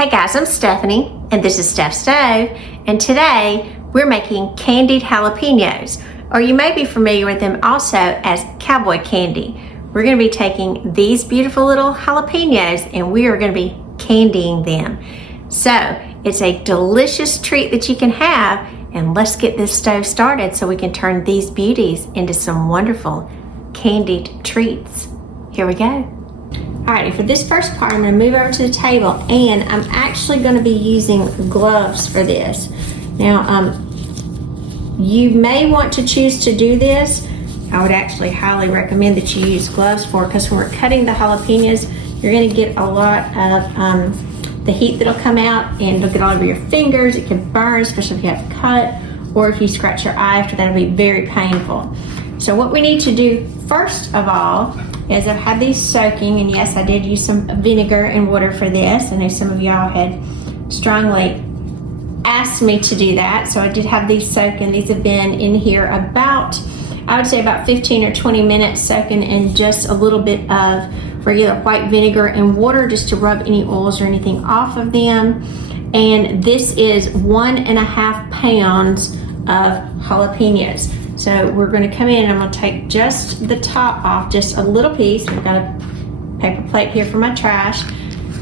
Hey guys, I'm Stephanie, and this is Steph Stove, and today we're making candied jalapeños, or you may be familiar with them also as cowboy candy. We're going to be taking these beautiful little jalapeños and we are going to be candying them. So it's a delicious treat that you can have, and let's get this stove started so we can turn these beauties into some wonderful candied treats. Here we go. Alrighty, for this first part, I'm going to move over to the table, and I'm actually going to be using gloves for this. Now, you may want to choose to do this. I would actually highly recommend that you use gloves for it, because when we're cutting the jalapeños, you're going to get a lot of the heat that'll come out, and it'll get all over your fingers. It can burn, especially if you have a cut, or if you scratch your eye after that, it'll be very painful. So what we need to do first of all is I've had these soaking, and yes, I did use some vinegar and water for this. I know some of y'all had strongly asked me to do that, so I did have these soaking. These have been in here about, I would say about 15 or 20 minutes soaking in just a little bit of regular white vinegar and water, just to rub any oils or anything off of them. And this is 1.5 pounds of jalapeños. So we're going to come in and I'm going to take just the top off, just a little piece. I've got a paper plate here for my trash.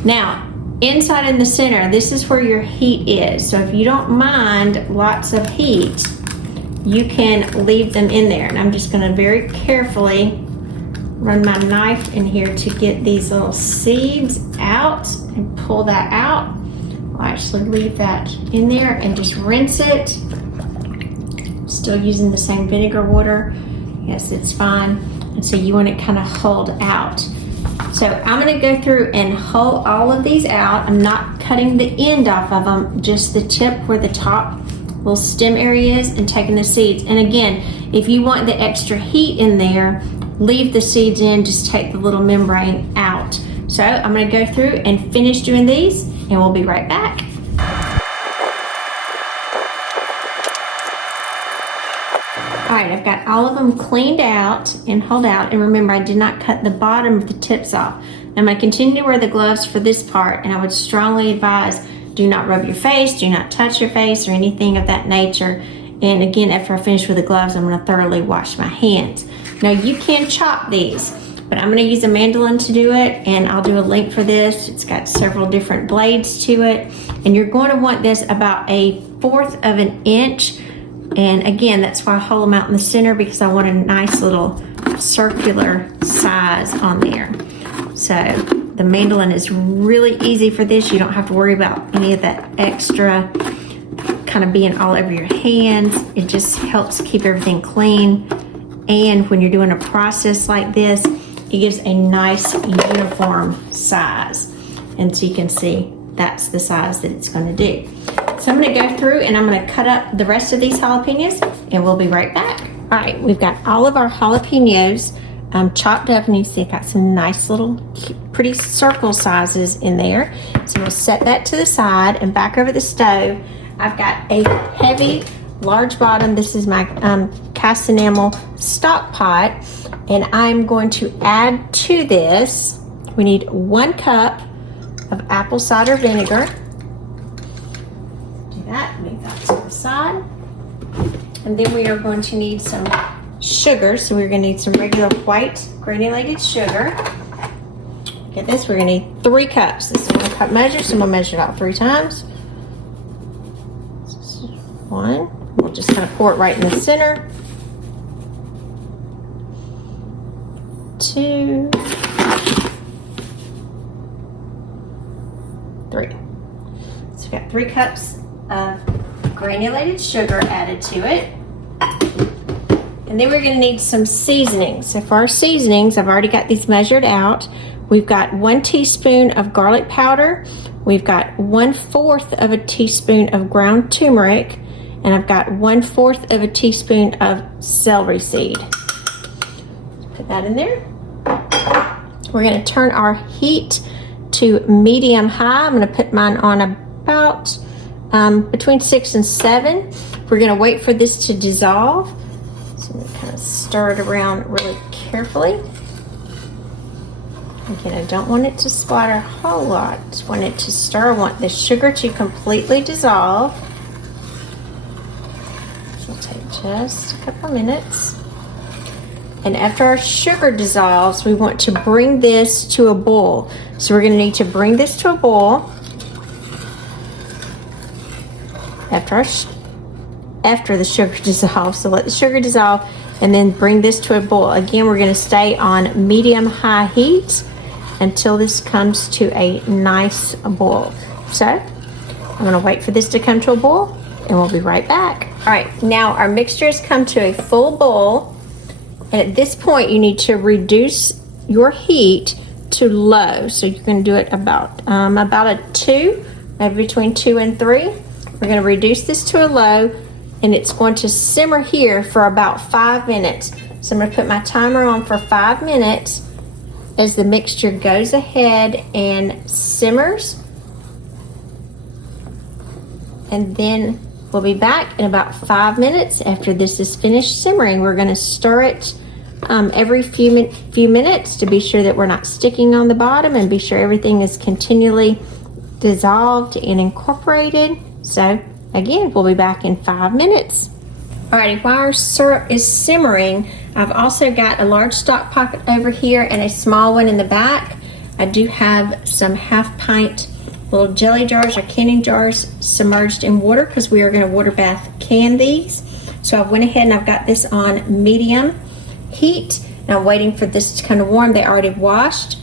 Now, inside in the center, this is where your heat is. So if you don't mind lots of heat, you can leave them in there. And I'm just going to very carefully run my knife in here to get these little seeds out and pull that out. I'll actually leave that in there and just rinse it. Still using the same vinegar water. Yes, it's fine. And so you want it kind of hulled out. So I'm going to go through and hull all of these out. I'm not cutting the end off of them, just the tip where the top little stem area is, and taking the seeds. And again, if you want the extra heat in there, leave the seeds in, just take the little membrane out. So I'm going to go through and finish doing these, and we'll be right back. All right, I've got all of them cleaned out and hulled out, and remember, I did not cut the bottom of the tips off. I'm going to continue to wear the gloves for this part, and I would strongly advise, do not rub your face, do not touch your face or anything of that nature. And again, after I finish with the gloves, I'm going to thoroughly wash my hands. Now, you can chop these, but I'm going to use a mandolin to do it, and I'll do a link for this. It's got several different blades to it, and you're going to want this about 1/4 of an inch. And again, that's why I hull them out in the center, because I want a nice little circular size on there. So the mandolin is really easy for this. You don't have to worry about any of that extra kind of being all over your hands. It just helps keep everything clean. And when you're doing a process like this, it gives a nice uniform size. And so you can see that's the size that it's going to do. So I'm going to go through and I'm going to cut up the rest of these jalapeños, and we'll be right back. All right, we've got all of our jalapeños chopped up, and you see I've got some nice little pretty circle sizes in there. So we'll set that to the side, and back over the stove, I've got a heavy, large bottom. This is my cast enamel stock pot, and I'm going to add to this, we need 1 cup of apple cider vinegar. That, move that to the side. And then we are going to need some sugar. So we're going to need some regular white granulated sugar. Get this, we're going to need 3 cups. This is 1 cup measure, so I'm going to measure it out 3 times. 1. We'll just kind of pour it right in the center. 2. 3. So we've got 3 cups of granulated sugar added to it. And then we're going to need some seasonings. So for our seasonings, I've already got these measured out. We've got 1 teaspoon of garlic powder. We've got 1/4 of a teaspoon of ground turmeric. And I've got 1/4 of a teaspoon of celery seed. Put that in there. We're going to turn our heat to medium high. I'm going to put mine on about between 6 and 7. We're going to wait for this to dissolve. So I'm going to kind of stir it around really carefully. Again, I don't want it to splatter a whole lot. Just want it to stir. I want the sugar to completely dissolve. This will take just a couple minutes. And after our sugar dissolves, we want to bring this to a boil. So we're going to need to bring this to a boil after the sugar dissolves. So let the sugar dissolve and then bring this to a boil. Again, we're going to stay on medium-high heat until this comes to a nice boil. So I'm going to wait for this to come to a boil and we'll be right back. All right, now our mixture has come to a full boil. And at this point, you need to reduce your heat to low. So you're going to do it about a 2, maybe between 2 and 3. We're going to reduce this to a low, and it's going to simmer here for about 5 minutes. So I'm going to put my timer on for 5 minutes as the mixture goes ahead and simmers. And then we'll be back in about 5 minutes after this is finished simmering. We're going to stir it every few minutes to be sure that we're not sticking on the bottom, and be sure everything is continually dissolved and incorporated. So again, we'll be back in 5 minutes. Alrighty, while our syrup is simmering, I've also got a large stock pocket over here and a small one in the back. I do have some half-pint little jelly jars or canning jars submerged in water because we are going to water bath can these. So I went ahead and I've got this on medium heat. Now I'm waiting for this to kind of warm. They already washed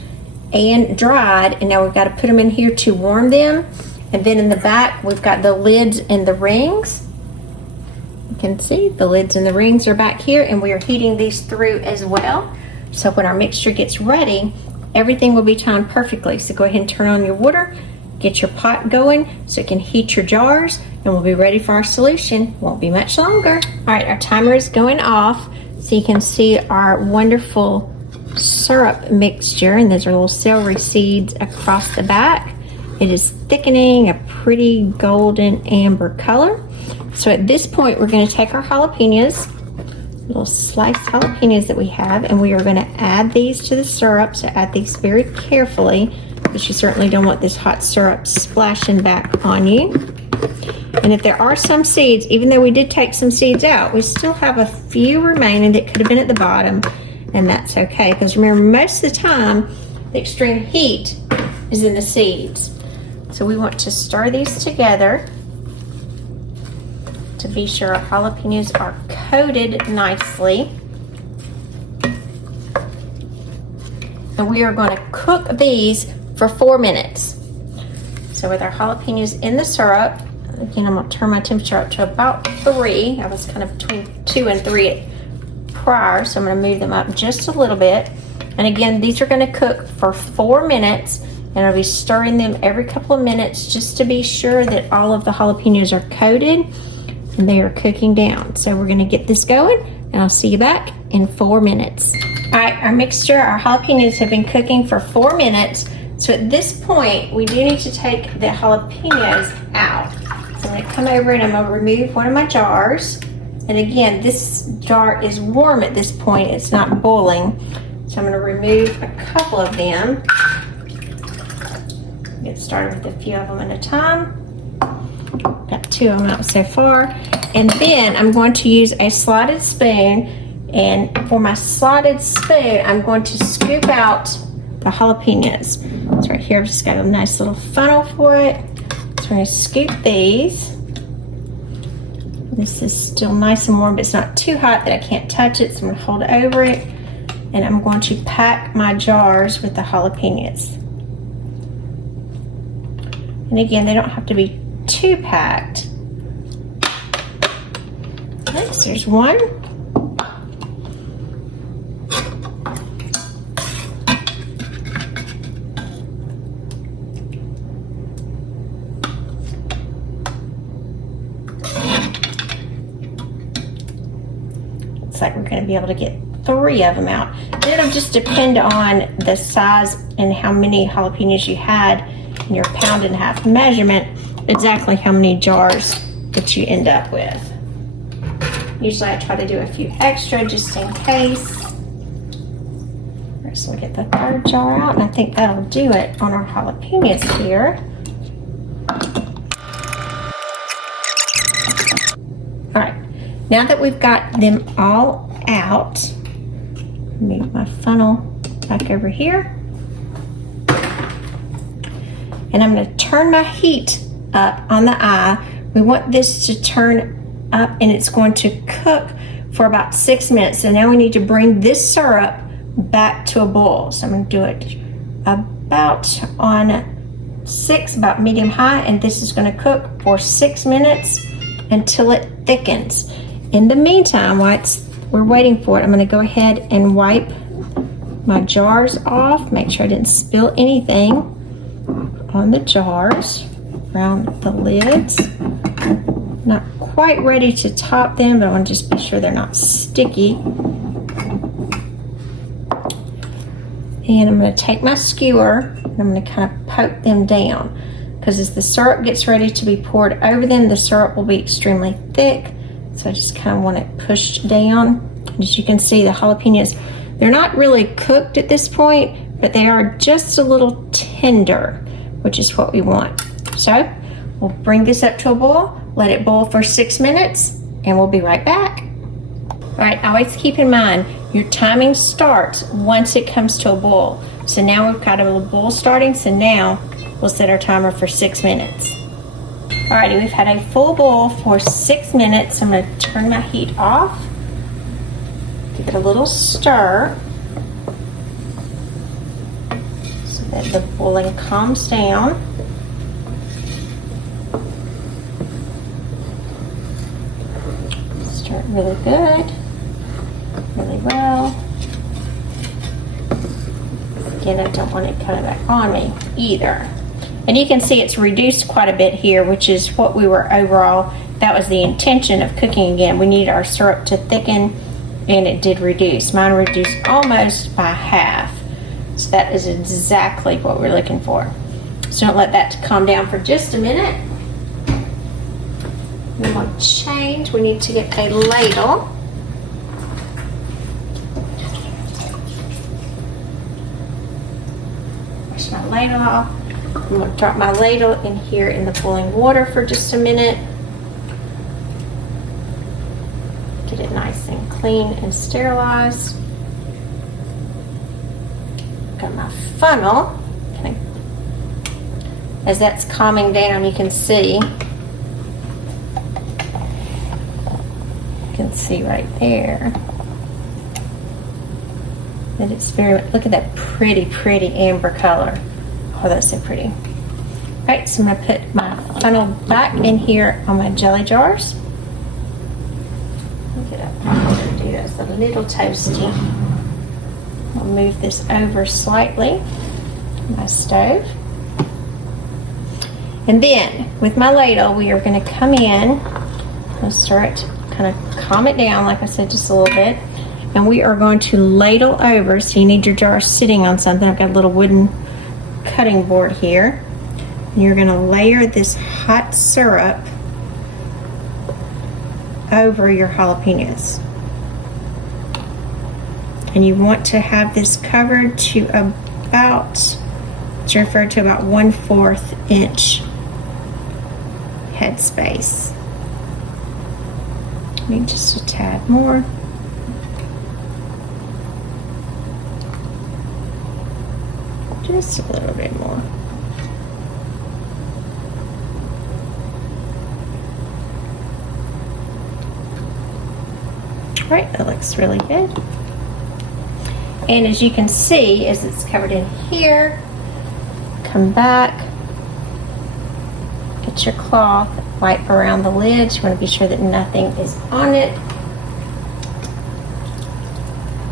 and dried, and now we've got to put them in here to warm them. And then in the back we've got the lids and the rings. You can see the lids and the rings are back here, and we are heating these through as well. So when our mixture gets ready, everything will be timed perfectly. So go ahead and turn on your water, get your pot going so it can heat your jars, and we'll be ready for our solution. Won't be much longer. All right, our timer is going off, so you can see our wonderful syrup mixture, and those are little celery seeds across the back. It is thickening a pretty golden amber color. So at this point, we're going to take our jalapenos, little sliced jalapenos that we have, and we are going to add these to the syrup. So add these very carefully, because you certainly don't want this hot syrup splashing back on you. And if there are some seeds, even though we did take some seeds out, we still have a few remaining that could have been at the bottom, and that's okay, because remember, most of the time the extreme heat is in the seeds. So we want to stir these together to be sure our jalapenos are coated nicely. And we are going to cook these for 4 minutes. So with our jalapenos in the syrup, again, I'm going to turn my temperature up to about 3. I was kind of between 2 and 3 prior, so I'm going to move them up just a little bit. And again, these are going to cook for 4 minutes, and I'll be stirring them every couple of minutes just to be sure that all of the jalapenos are coated and they are cooking down. So we're going to get this going, and I'll see you back in 4 minutes. All right, our mixture, our jalapenos have been cooking for 4 minutes. So at this point, we do need to take the jalapenos out. So I'm going to come over and I'm going to remove one of my jars. And again, this jar is warm at this point. It's not boiling. So I'm going to remove a couple of them. Get started with a few of them at a time. Got 2 of them out so far. And then I'm going to use a slotted spoon. And for my slotted spoon, I'm going to scoop out the jalapenos. So right here, I've just got a nice little funnel for it. So I'm going to scoop these. This is still nice and warm, but it's not too hot that I can't touch it. So I'm going to hold it over it. And I'm going to pack my jars with the jalapenos. And again, they don't have to be too packed. Okay, so there's one. Looks like we're going to be able to get 3 of them out. Then it'll just depend on the size and how many jalapenos you had in your pound-and-a-half measurement, exactly how many jars that you end up with. Usually I try to do a few extra just in case. Alright, so we'll get the third jar out, and I think that'll do it on our jalapenos here. Alright, now that we've got them all out, move my funnel back over here. And I'm going to turn my heat up on the eye. We want this to turn up, and it's going to cook for about 6 minutes. So now we need to bring this syrup back to a boil. So I'm going to do it about on 6, about medium high, and this is going to cook for 6 minutes until it thickens. In the meantime, while we're waiting for it, I'm going to go ahead and wipe my jars off. Make sure I didn't spill anything on the jars, around the lids. Not quite ready to top them, but I want to just be sure they're not sticky. And I'm going to take my skewer and I'm going to kind of poke them down, because as the syrup gets ready to be poured over them, the syrup will be extremely thick. So I just kind of want it pushed down. As you can see, the jalapenos, they're not really cooked at this point, but they are just a little tender, which is what we want. So we'll bring this up to a boil, let it boil for 6 minutes, and we'll be right back. All right, always keep in mind, your timing starts once it comes to a boil. So now we've got a little boil starting, so now we'll set our timer for 6 minutes. Alrighty, we've had a full boil for 6 minutes. I'm going to turn my heat off, give it a little stir so that the boiling calms down. Stir it really good, really well. Again, I don't want it coming back on me either. And you can see it's reduced quite a bit here, which is what we were overall, that was the intention of cooking again. We need our syrup to thicken, and it did reduce. Mine reduced almost by half. So that is exactly what we're looking for. So don't let that calm down for just a minute. We want to change, we need to get a ladle. Wash my ladle off. I'm going to drop my ladle in here in the boiling water for just a minute. Get it nice and clean and sterilized. Got my funnel. Okay. As that's calming down, you can see. You can see right there that it's very, look at that pretty, pretty amber color. Oh, that's so pretty. All right, so I'm going to put my funnel back in here on my jelly jars. Get up. I'm going to do this a little toasty. I'll move this over slightly to my stove. And then with my ladle, we are going to come in and start kind of calm it down, like I said, just a little bit. And we are going to ladle over. So you need your jar sitting on something. I've got a little wooden cutting board here. And you're going to layer this hot syrup over your jalapenos. And you want to have this covered to about, it's referred to about 1/4 inch headspace. Maybe just a tad more. Just a little bit more. All right, that looks really good. And as you can see, as it's covered in here, come back, get your cloth, wipe around the lid. You want to be sure that nothing is on it.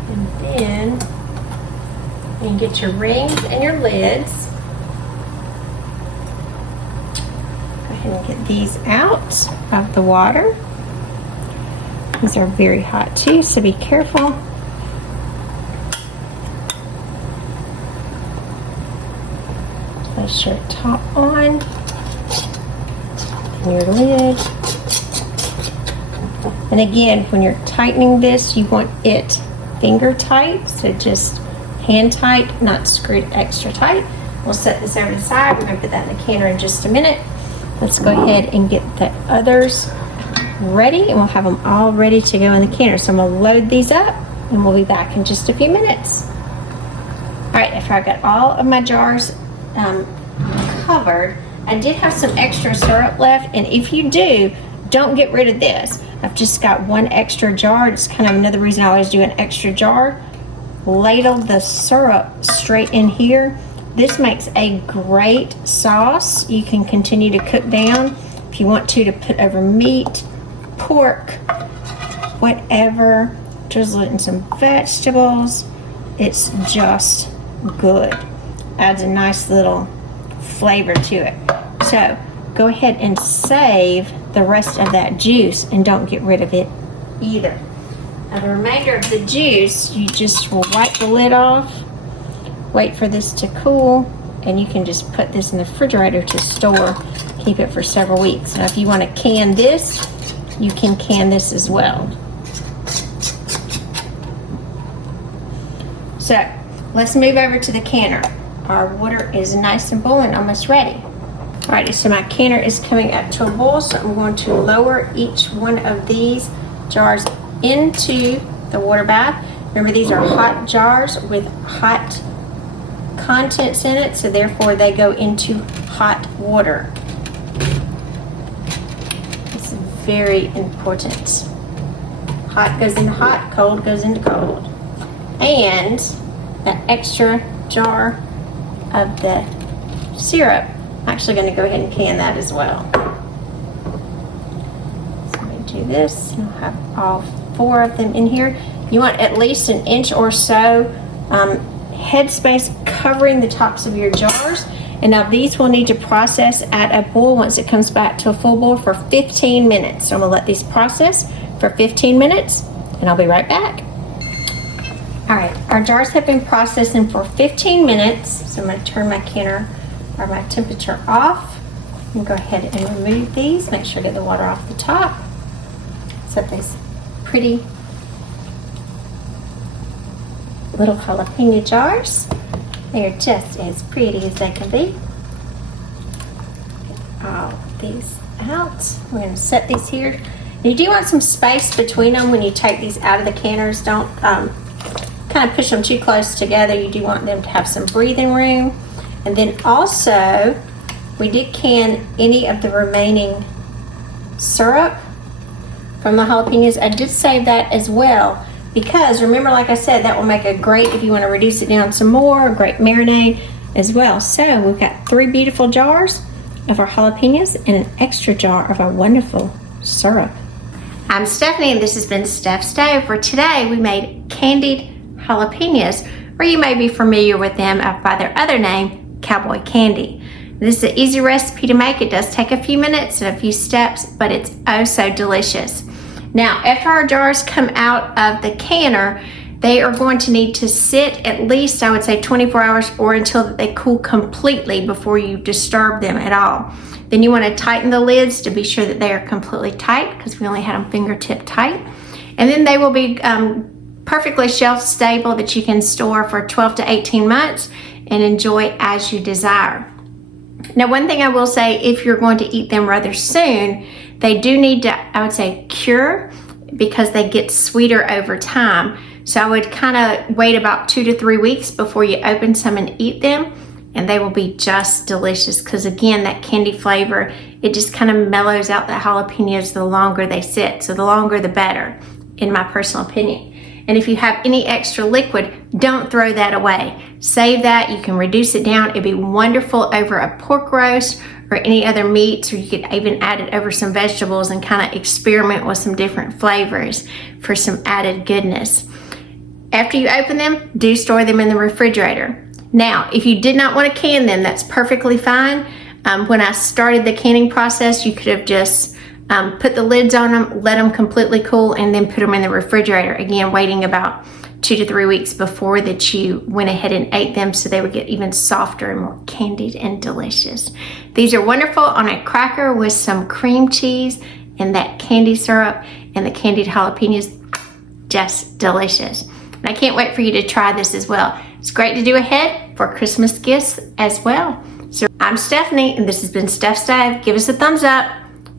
And then you can get your rings and your lids. Go ahead and get these out of the water. These are very hot too, so be careful. Place your top on and your lid. And again, when you're tightening this, you want it finger tight, so just hand tight, not screwed extra tight. We'll set this over to the side. We're gonna put that in the canner in just a minute. Let's go ahead and get the others ready, and we'll have them all ready to go in the canner. So I'm gonna load these up, and we'll be back in just a few minutes. All right, after I got all of my jars covered, I did have some extra syrup left, and if you do, don't get rid of this. I've just got one extra jar. It's kind of another reason I always do an extra jar. Ladle the syrup straight in here. This makes a great sauce you can continue to cook down if you want to put over meat, pork, whatever. Drizzle it in some vegetables. It's just good. Adds a nice little flavor to it. So go ahead and save the rest of that juice and don't get rid of it either. Now the remainder of the juice, you just will wipe the lid off, wait for this to cool, and you can just put this in the refrigerator to store, keep it for several weeks. Now if you want to can this, you can can this as well. So let's move over to the canner. Our water is nice and boiling, almost ready. All right, so my canner is coming up to a boil, so I'm going to lower each one of these jars into the water bath. Remember, these are hot jars with hot contents in it, so therefore they go into hot water. It's very important. Hot goes into hot, cold goes into cold. And that extra jar of the syrup, I'm actually going to go ahead and can that as well. So I'm going to do this, and I'll have all 4 of them in here. You want at least an inch or so headspace covering the tops of your jars. And now these will need to process at a boil once it comes back to a full boil for 15 minutes. So I'm going to let these process for 15 minutes, and I'll be right back. All right, our jars have been processing for 15 minutes, so I'm going to turn my canner or my temperature off and go ahead and remove these. Make sure I get the water off the top. Set these pretty little jalapeno jars. They're just as pretty as they can be. Get all of these out. We're going to set these here. You do want some space between them when you take these out of the canners. Don't kind of push them too close together. You do want them to have some breathing room. And then also, we did can any of the remaining syrup from the jalapenos. I did save that as well, because remember, like I said, that will make a great, if you want to reduce it down some more, a great marinade as well. So we've got 3 beautiful jars of our jalapenos and an extra jar of our wonderful syrup. I'm Stephanie, and this has been Steph Stove, where today we made candied jalapenos, or you may be familiar with them by their other name, cowboy candy. This is an easy recipe to make. It does take a few minutes and a few steps, but it's oh so delicious. Now, after our jars come out of the canner, they are going to need to sit at least, I would say, 24 hours or until they cool completely before you disturb them at all. Then you want to tighten the lids to be sure that they are completely tight, because we only had them fingertip tight. And then they will be perfectly shelf stable, that you can store for 12 to 18 months and enjoy as you desire. Now, one thing I will say, if you're going to eat them rather soon, they do need to, I would say, cure, because they get sweeter over time. So I would kind of wait about 2 to 3 weeks before you open some and eat them, and they will be just delicious, because again, that candy flavor, it just kind of mellows out the jalapenos the longer they sit. So the longer the better, in my personal opinion. And if you have any extra liquid, don't throw that away. Save that. You can reduce it down. It'd be wonderful over a pork roast or any other meats, or you could even add it over some vegetables and kind of experiment with some different flavors for some added goodness. After you open them, do store them in the refrigerator. Now, if you did not want to can them, that's perfectly fine. When I started the canning process, you could have just put the lids on them, let them completely cool, and then put them in the refrigerator. Again, waiting about 2 to 3 weeks before that you went ahead and ate them, so they would get even softer and more candied and delicious. These are wonderful on a cracker with some cream cheese and that candy syrup and the candied jalapenos. Just delicious. And I can't wait for you to try this as well. It's great to do ahead for Christmas gifts as well. So I'm Stephanie, and this has been Steph Stove. Give us a thumbs up.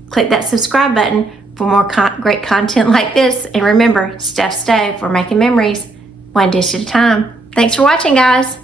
Click that subscribe button for more great content like this. And remember, Steph Stove, we're making memories one dish at a time. Thanks for watching, guys.